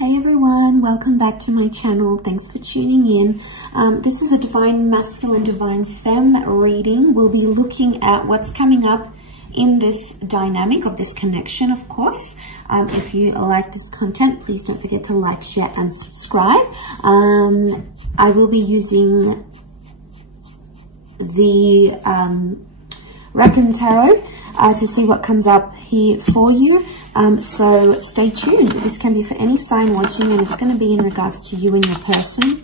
Hey everyone, welcome back to my channel. Thanks for tuning in. This is a Divine Masculine, Divine Femme reading. We'll be looking at what's coming up in this dynamic of this connection, of course. If you like this content, please don't forget to like, share, and subscribe. I will be using the Raccoon Tarot to see what comes up here for you. So stay tuned. This can be for any sign watching, and it's going to be in regards to you and your person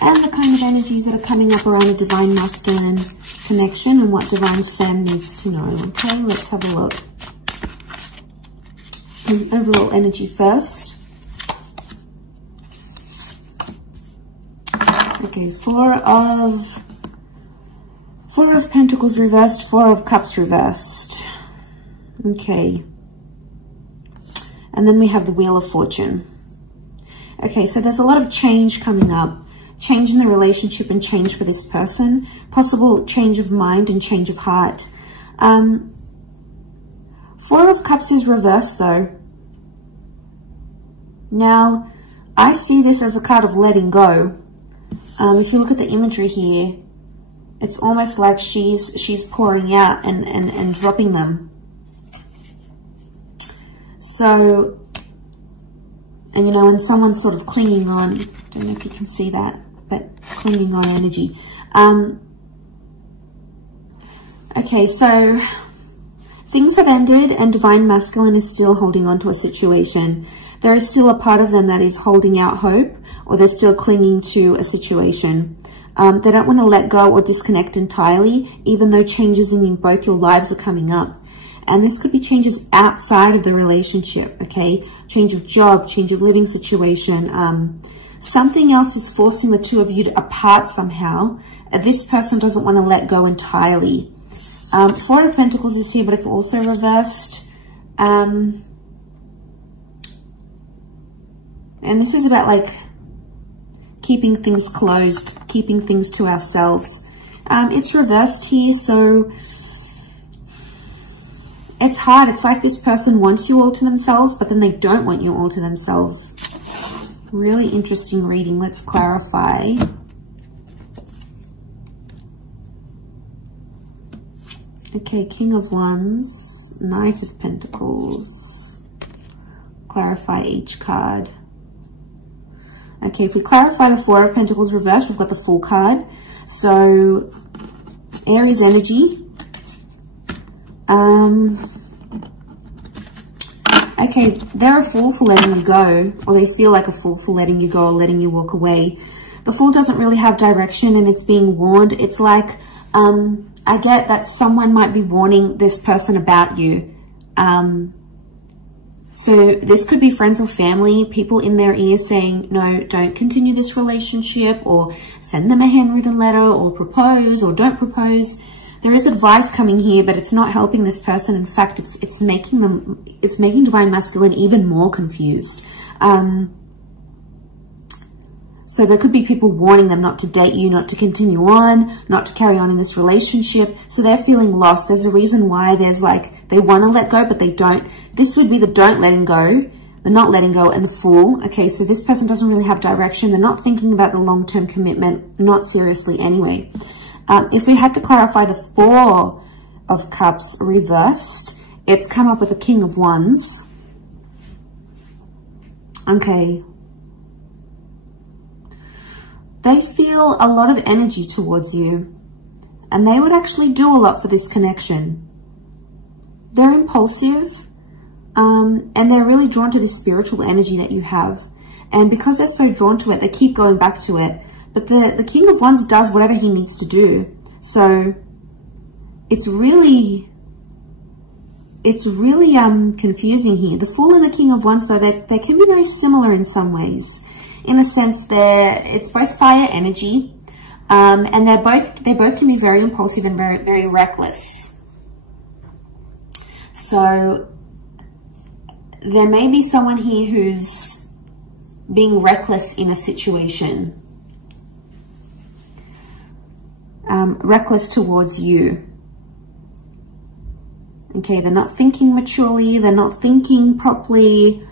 and the kind of energies that are coming up around a Divine Masculine connection and what Divine Femme needs to know. Okay, let's have a look. Overall energy first. Okay, Four of Pentacles reversed, Four of Cups reversed. Okay. And then we have the Wheel of Fortune. Okay, so there's a lot of change coming up. Change in the relationship and change for this person. Possible change of mind and change of heart. Four of Cups is reversed though. Now, I see this as a card of letting go. If you look at the imagery here, it's almost like she's pouring out and dropping them. So, and you know, when someone's sort of clinging on, I don't know if you can see that clinging on energy. Okay, so things have ended and Divine Masculine is still holding on to a situation. There is still a part of them that is holding out hope, or they're still clinging to a situation. They don't want to let go or disconnect entirely, even though changes in both your lives are coming up. And this could be changes outside of the relationship, okay? Change of job, change of living situation. Something else is forcing the two of you apart somehow. This person doesn't want to let go entirely. Four of Pentacles is here, but it's also reversed. And this is about like keeping things closed, keeping things to ourselves. It's reversed here, so it's hard. It's like this person wants you all to themselves, but then they don't want you all to themselves. Really interesting reading. Let's clarify. Okay, King of Wands, Knight of Pentacles. Clarify each card. Okay, if we clarify the Four of Pentacles reversed, we've got the Fool card. So, Aries energy. Okay, they're a fool for letting you go, or they feel like a fool for letting you go or letting you walk away. The Fool doesn't really have direction and it's being warned. It's like, I get that someone might be warning this person about you. So this could be friends or family, people in their ear saying, no, don't continue this relationship, or send them a handwritten letter, or propose, or don't propose. There is advice coming here, but it's not helping this person. In fact, it's making Divine Masculine even more confused. So there could be people warning them not to date you, not to continue on, not to carry on in this relationship. So they're feeling lost. There's a reason why there's like, they want to let go, but they don't. This would be the don't letting go, the not letting go, and the Fool. Okay, so this person doesn't really have direction. They're not thinking about the long-term commitment, not seriously anyway. If we had to clarify the Four of Cups reversed, it's come up with the King of Wands. Okay. They feel a lot of energy towards you, and they would actually do a lot for this connection. They're impulsive, and they're really drawn to this spiritual energy that you have. And because they're so drawn to it, they keep going back to it. But the King of Wands does whatever he needs to do. So it's really confusing here. The Fool and the King of Wands, though, they can be very similar in some ways. In a sense, it's both fire energy, and they both can be very impulsive and very, very reckless. So there may be someone here who's being reckless in a situation. Reckless towards you. Okay, they're not thinking maturely, they're not thinking properly.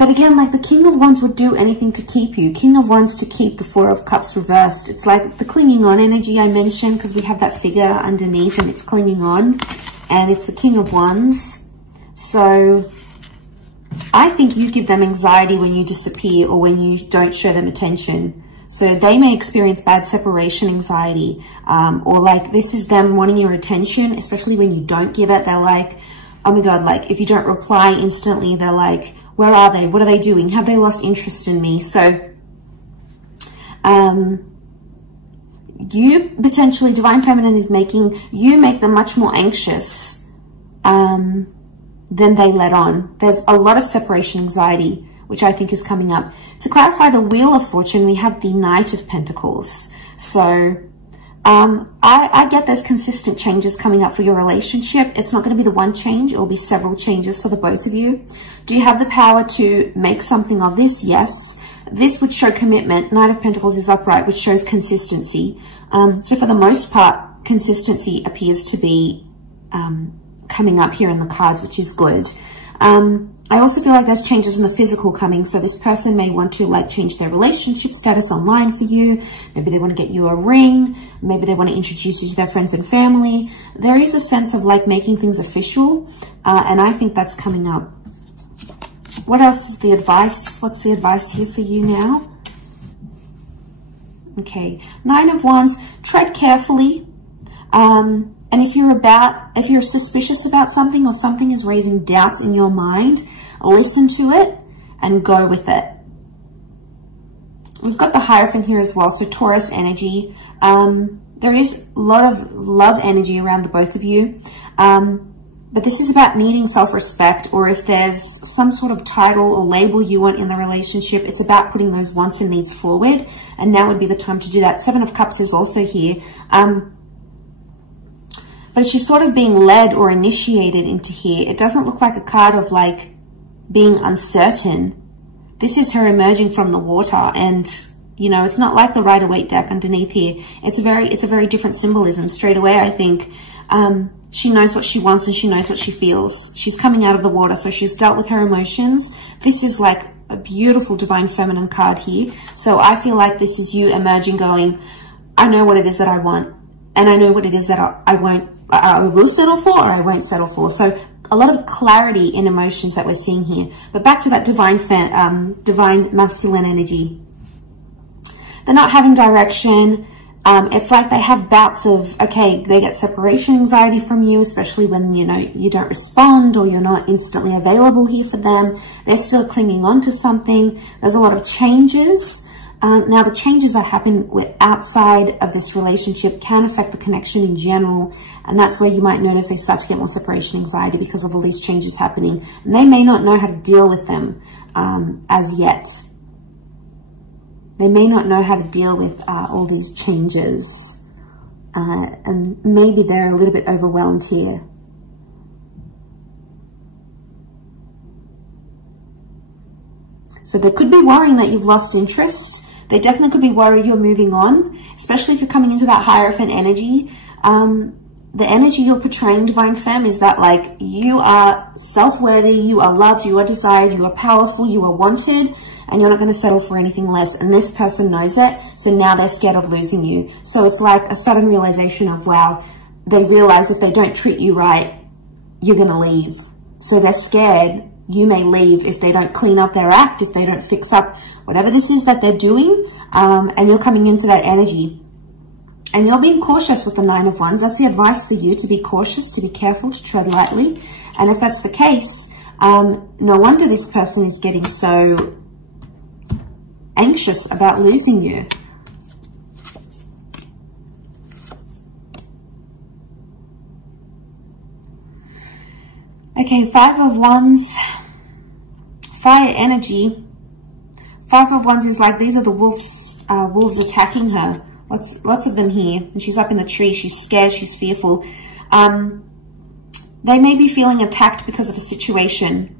But again, like the King of Wands would do anything to keep you. King of Wands to keep the Four of Cups reversed. It's like the clinging on energy I mentioned, because we have that figure underneath and it's clinging on. And it's the King of Wands. So I think you give them anxiety when you disappear or when you don't show them attention. So they may experience bad separation anxiety, or like this is them wanting your attention, especially when you don't give it. They're like, oh my God, like if you don't reply instantly, they're like, where are they? What are they doing? Have they lost interest in me? So you potentially, Divine Feminine is making you make them much more anxious than they let on. There's a lot of separation anxiety, which I think is coming up. To clarify the Wheel of Fortune, we have the Knight of Pentacles. So I get there's consistent changes coming up for your relationship. It's not going to be the one change. It will be several changes for the both of you. Do you have the power to make something of this? Yes. This would show commitment. Knight of Pentacles is upright, which shows consistency. So for the most part, consistency appears to be coming up here in the cards, which is good. I also feel like there's changes in the physical coming. So this person may want to like change their relationship status online for you. Maybe they want to get you a ring. Maybe they want to introduce you to their friends and family. There is a sense of like making things official. And I think that's coming up. What else is the advice? What's the advice here for you now? Okay. Nine of Wands, tread carefully. And if you're suspicious about something or something is raising doubts in your mind, listen to it and go with it. We've got the Hierophant here as well, so Taurus energy. There is a lot of love energy around the both of you. But this is about needing self-respect, or if there's some sort of title or label you want in the relationship, it's about putting those wants and needs forward. And now would be the time to do that. Seven of Cups is also here. But she's sort of being led or initiated into here. It doesn't look like a card of like being uncertain. This is her emerging from the water, and you know, it's not like the Rider-Waite deck underneath here. It's a very different symbolism straight away, I think. She knows what she wants and she knows what she feels. She's coming out of the water, so she's dealt with her emotions. This is like a beautiful Divine Feminine card here. So I feel like this is you emerging going, I know what it is that I want, and I know what it is that I will settle for or I won't settle for. So a lot of clarity in emotions that we're seeing here. But back to that divine masculine energy. They're not having direction. It's like they have bouts of, okay, they get separation anxiety from you, especially when, you know, you don't respond or you're not instantly available here for them. They're still clinging on to something. There's a lot of changes. Now, the changes that happen outside of this relationship can affect the connection in general. And that's where you might notice they start to get more separation anxiety because of all these changes happening. And they may not know how to deal with them as yet. They may not know how to deal with all these changes. And maybe they're a little bit overwhelmed here. So they could be worrying that you've lost interest. They definitely could be worried you're moving on, especially if you're coming into that Hierophant energy. The energy you're portraying, Divine Femme, is that like you are self-worthy, you are loved, you are desired, you are powerful, you are wanted, and you're not going to settle for anything less. And this person knows it, so now they're scared of losing you. So it's like a sudden realization of, wow, they realize if they don't treat you right, you're going to leave. So they're scared you may leave if they don't clean up their act, if they don't fix up whatever this is that they're doing, and you're coming into that energy. And you're being cautious with the Nine of Wands. That's the advice for you, to be cautious, to be careful, to tread lightly. And if that's the case, no wonder this person is getting so anxious about losing you. Okay, Five of Wands, fire energy. Five of Wands is like, these are the wolves attacking her. Lots of them here. And she's up in the tree. She's scared. She's fearful. They may be feeling attacked because of a situation.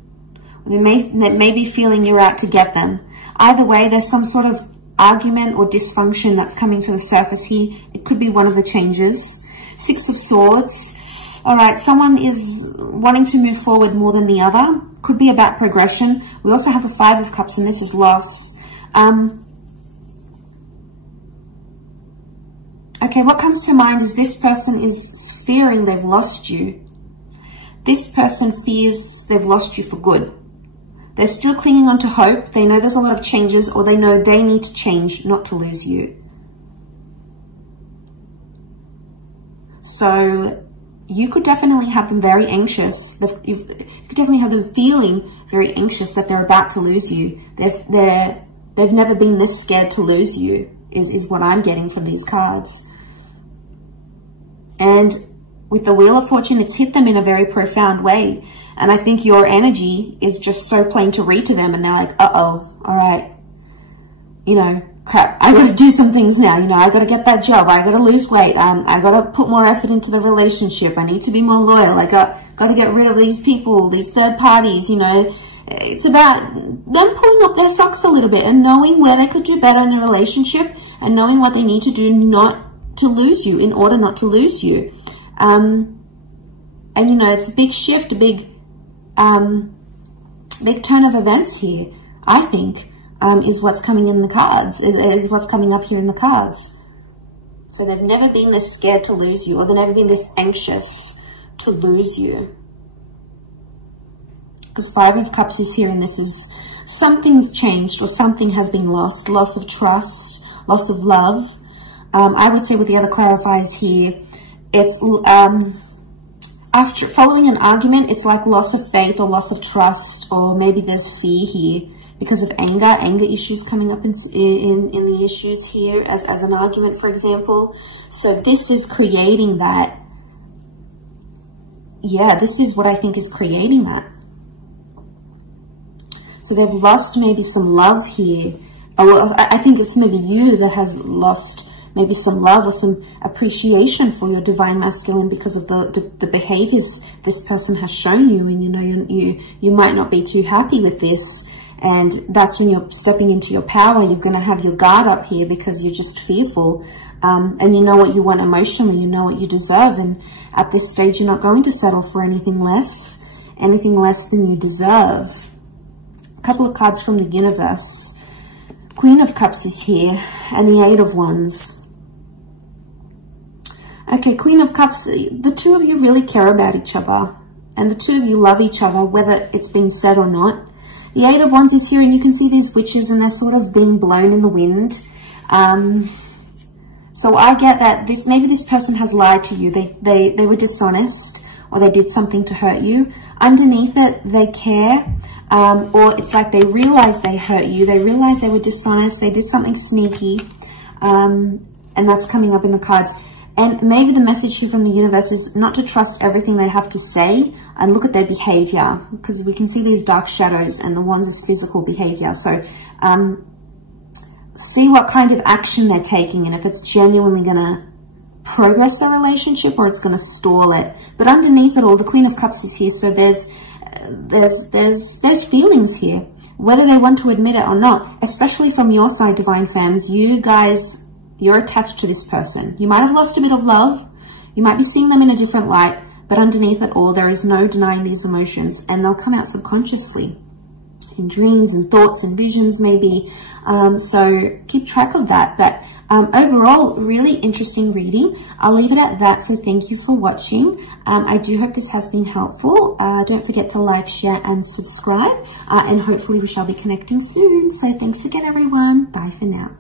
They may be feeling you're out to get them. Either way, there's some sort of argument or dysfunction that's coming to the surface here. It could be one of the changes. Six of Swords. All right, someone is wanting to move forward more than the other. could be about progression. We also have the Five of Cups, and this is loss. Okay, what comes to mind is this person is fearing they've lost you. This person fears they've lost you for good. They're still clinging on to hope. They know there's a lot of changes, or they know they need to change not to lose you. So you could definitely have them very anxious. You could definitely have them feeling very anxious that they're about to lose you. They've never been this scared to lose you, is what I'm getting from these cards. And with the Wheel of Fortune, it's hit them in a very profound way. And I think your energy is just so plain to read to them. And they're like, uh-oh, all right, you know, crap, I got to do some things now. You know, I got to get that job. I got to lose weight. I got to put more effort into the relationship. I need to be more loyal. I got to get rid of these people, these third parties, you know. It's about them pulling up their socks a little bit and knowing where they could do better in the relationship and knowing what they need to do not to lose you, in order not to lose you. And, you know, it's a big shift, a big turn of events here, I think, is what's coming in the cards, is what's coming up here in the cards. So they've never been this scared to lose you, or they've never been this anxious to lose you. Because Five of Cups is here, and this is something's changed, or something has been lost. Loss of trust, loss of love. I would say with the other clarifiers here, it's after following an argument, it's like loss of faith or loss of trust, or maybe there's fear here because of anger issues coming up in the issues here as an argument, for example. So this is creating that. Yeah, this is what I think is creating that. So they've lost maybe some love here. Oh, I think it's maybe you that has lost maybe some love or some appreciation for your divine masculine because of the behaviors this person has shown you. And, you know, you might not be too happy with this. And that's when you're stepping into your power. You're going to have your guard up here because you're just fearful. And you know what you want emotionally. You know what you deserve. And at this stage, you're not going to settle for anything less than you deserve. A couple of cards from the universe. Queen of Cups is here, and the Eight of Wands. Okay, Queen of Cups, the two of you really care about each other, and the two of you love each other, whether it's been said or not. The Eight of Wands is here, and you can see these witches, and they're sort of being blown in the wind. So I get that maybe this person has lied to you. They were dishonest, or they did something to hurt you. Underneath it, they care. Or it's like they realize they hurt you. They realize they were dishonest. They did something sneaky. And that's coming up in the cards. And maybe the message here from the universe is not to trust everything they have to say and look at their behavior, because we can see these dark shadows, and the Wands is physical behavior. So see what kind of action they're taking and if it's genuinely going to progress the relationship or it's going to stall it. But underneath it all, the Queen of Cups is here. So there's feelings here, whether they want to admit it or not, especially from your side, divine femmes. You guys, you're attached to this person. You might have lost a bit of love. You might be seeing them in a different light, but underneath it all, there is no denying these emotions, and they'll come out subconsciously in dreams and thoughts and visions maybe. So keep track of that. But overall, really interesting reading. I'll leave it at that. So thank you for watching. I do hope this has been helpful. Don't forget to like, share, and subscribe. And hopefully we shall be connecting soon. So thanks again, everyone. Bye for now.